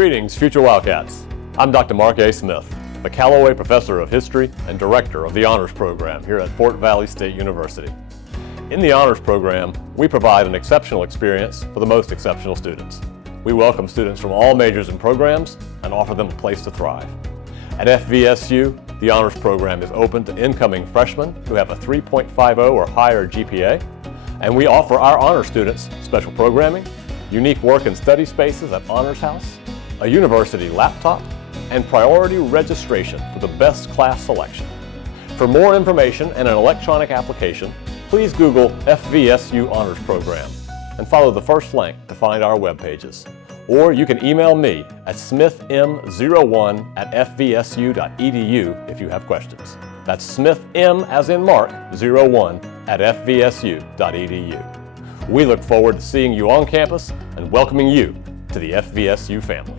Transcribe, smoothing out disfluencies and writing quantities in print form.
Greetings, future Wildcats. I'm Dr. Mark A. Smith, the Callaway Professor of History and Director of the Honors Program here at Fort Valley State University. In the Honors Program, we provide an exceptional experience for the most exceptional students. We welcome students from all majors and programs and offer them a place to thrive. At FVSU, the Honors Program is open to incoming freshmen who have a 3.50 or higher GPA, and we offer our honor students special programming, unique work and study spaces at Honors House, a university laptop, and priority registration for the best class selection. For more information and an electronic application, please Google FVSU Honors Program and follow the first link to find our web pages. Or you can email me at smithm01@fvsu.edu if you have questions. That's smithm as in Mark 01@fvsu.edu. We look forward to seeing you on campus and welcoming you to the FVSU family.